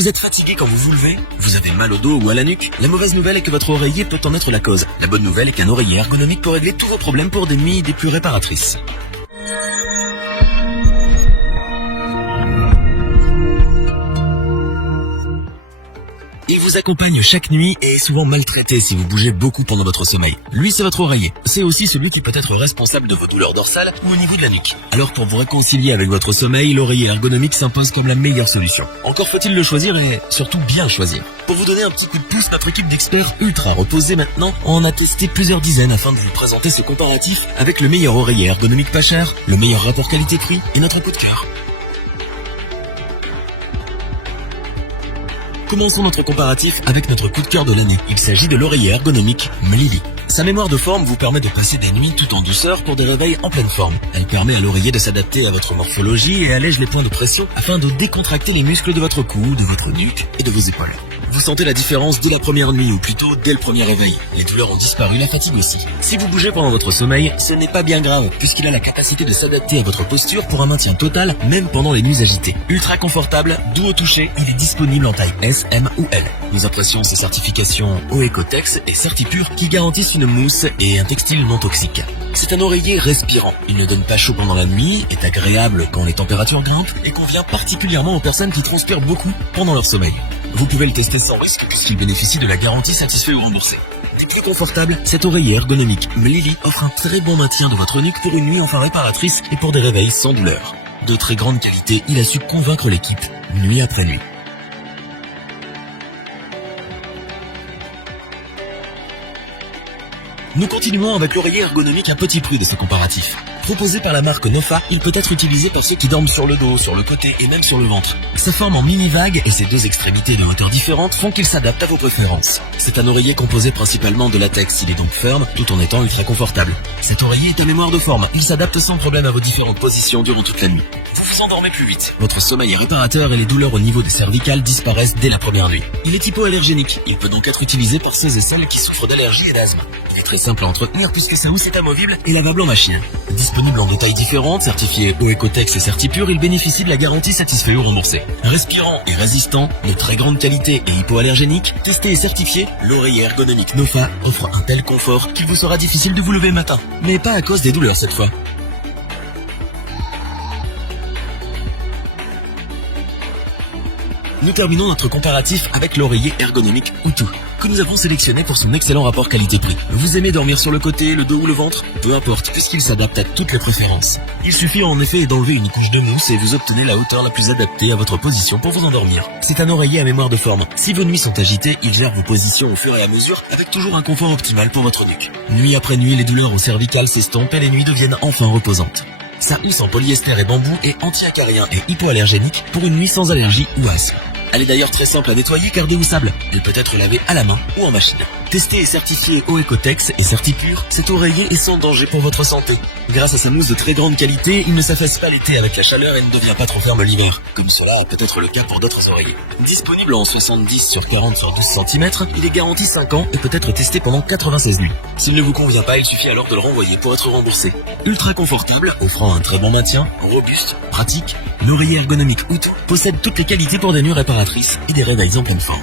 Vous êtes fatigué quand vous vous levez? Vous avez mal au dos ou à la nuque? La mauvaise nouvelle est que votre oreiller peut en être la cause. La bonne nouvelle est qu'un oreiller ergonomique peut régler tous vos problèmes pour des nuits des plus réparatrices. Il vous accompagne chaque nuit et est souvent maltraité si vous bougez beaucoup pendant votre sommeil. Lui, c'est votre oreiller. C'est aussi celui qui peut être responsable de vos douleurs dorsales ou au niveau de la nuque. Alors pour vous réconcilier avec votre sommeil, l'oreiller ergonomique s'impose comme la meilleure solution. Encore faut-il le choisir et surtout bien choisir. Pour vous donner un petit coup de pouce, notre équipe d'experts ultra reposés maintenant en a testé plusieurs dizaines afin de vous présenter ce comparatif avec le meilleur oreiller ergonomique pas cher, le meilleur rapport qualité-prix et notre coup de cœur. Commençons notre comparatif avec notre coup de cœur de l'année. Il s'agit de l'oreiller ergonomique Mlily. Sa mémoire de forme vous permet de passer des nuits tout en douceur pour des réveils en pleine forme. Elle permet à l'oreiller de s'adapter à votre morphologie et allège les points de pression afin de décontracter les muscles de votre cou, de votre nuque et de vos épaules. Vous sentez la différence dès la première nuit ou plutôt dès le premier réveil. Les douleurs ont disparu, la fatigue aussi. Si vous bougez pendant votre sommeil, ce n'est pas bien grave puisqu'il a la capacité de s'adapter à votre posture pour un maintien total même pendant les nuits agitées. Ultra confortable, doux au toucher, il est disponible en taille S, M ou L. Nous apprécions ses certifications Oecotex et Certipure qui garantissent une mousse et un textile non toxique. C'est un oreiller respirant. Il ne donne pas chaud pendant la nuit, est agréable quand les températures grimpent et convient particulièrement aux personnes qui transpirent beaucoup pendant leur sommeil. Vous pouvez le tester sans risque puisqu'il bénéficie de la garantie satisfait ou remboursé. Des plus confortables, cet oreiller ergonomique Mlily offre un très bon maintien de votre nuque pour une nuit enfin réparatrice et pour des réveils sans douleur. De très grande qualité, il a su convaincre l'équipe, nuit après nuit. Nous continuons avec l'oreiller ergonomique à petit prix de ce comparatif. Proposé par la marque Nofa, il peut être utilisé par ceux qui dorment sur le dos, sur le côté et même sur le ventre. Sa forme en mini-vague et ses deux extrémités de hauteur différentes font qu'il s'adapte à vos préférences. C'est un oreiller composé principalement de latex, il est donc ferme tout en étant ultra confortable. Cet oreiller est à mémoire de forme, il s'adapte sans problème à vos différentes positions durant toute la nuit. Vous vous endormez plus vite, votre sommeil est réparateur et les douleurs au niveau des cervicales disparaissent dès la première nuit. Il est hypoallergénique, il peut donc être utilisé par ceux et celles qui souffrent d'allergie et d'asthme. Il est très simple à entretenir puisque sa housse est amovible et lavable en machine. Disponible en deux tailles différentes, certifié Oecotex et Certipure, il bénéficie de la garantie satisfait ou remboursée. Respirant et résistant, de très grande qualité et hypoallergénique, testé et certifié, l'oreiller ergonomique Nofa offre un tel confort qu'il vous sera difficile de vous lever le matin. Mais pas à cause des douleurs cette fois. Nous terminons notre comparatif avec l'oreiller ergonomique Utu, que nous avons sélectionné pour son excellent rapport qualité-prix. Vous aimez dormir sur le côté, le dos ou le ventre? Peu importe, puisqu'il s'adapte à toutes les préférences. Il suffit en effet d'enlever une couche de mousse et vous obtenez la hauteur la plus adaptée à votre position pour vous endormir. C'est un oreiller à mémoire de forme. Si vos nuits sont agitées, il gère vos positions au fur et à mesure, avec toujours un confort optimal pour votre nuque. Nuit après nuit, les douleurs au cervical s'estompent et les nuits deviennent enfin reposantes. Sa housse en polyester et bambou est anti-acarien et hypoallergénique pour une nuit sans allergie ou asthme. Elle est d'ailleurs très simple à nettoyer car déhoussable. Elle peut être lavée à la main ou en machine. Testé et certifié Oecotex et Certipure, cet oreiller est sans danger pour votre santé. Grâce à sa mousse de très grande qualité, il ne s'affaisse pas l'été avec la chaleur et ne devient pas trop ferme l'hiver, comme cela peut être le cas pour d'autres oreillers. Disponible en 70 sur 40 sur 12 cm, il est garanti 5 ans et peut être testé pendant 96 nuits. S'il ne vous convient pas, il suffit alors de le renvoyer pour être remboursé. Ultra confortable, offrant un très bon maintien, robuste, pratique, l'oreiller ergonomique Utu possède toutes les qualités pour des nuits réparatrices et des réveils en pleine forme.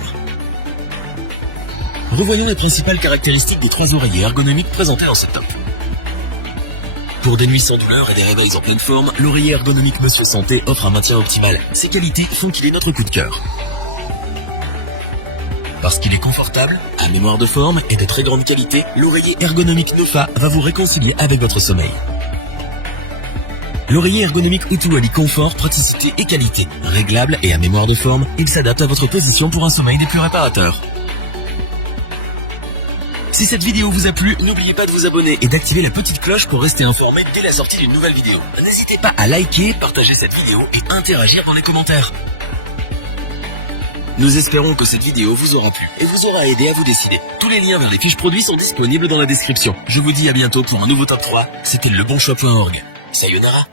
Revoyons les principales caractéristiques des trois oreillers ergonomiques présentés dans ce top. Pour des nuits sans douleur et des réveils en pleine forme, l'oreiller ergonomique Monsieur Santé offre un maintien optimal. Ses qualités font qu'il est notre coup de cœur. Parce qu'il est confortable, à mémoire de forme et de très grande qualité, l'oreiller ergonomique Nofa va vous réconcilier avec votre sommeil. L'oreiller ergonomique Utu allie confort, praticité et qualité. Réglable et à mémoire de forme, il s'adapte à votre position pour un sommeil des plus réparateurs. Si cette vidéo vous a plu, n'oubliez pas de vous abonner et d'activer la petite cloche pour rester informé dès la sortie d'une nouvelle vidéo. N'hésitez pas à liker, partager cette vidéo et interagir dans les commentaires. Nous espérons que cette vidéo vous aura plu et vous aura aidé à vous décider. Tous les liens vers les fiches produits sont disponibles dans la description. Je vous dis à bientôt pour un nouveau top 3. C'était lebonchoix.org. Sayonara.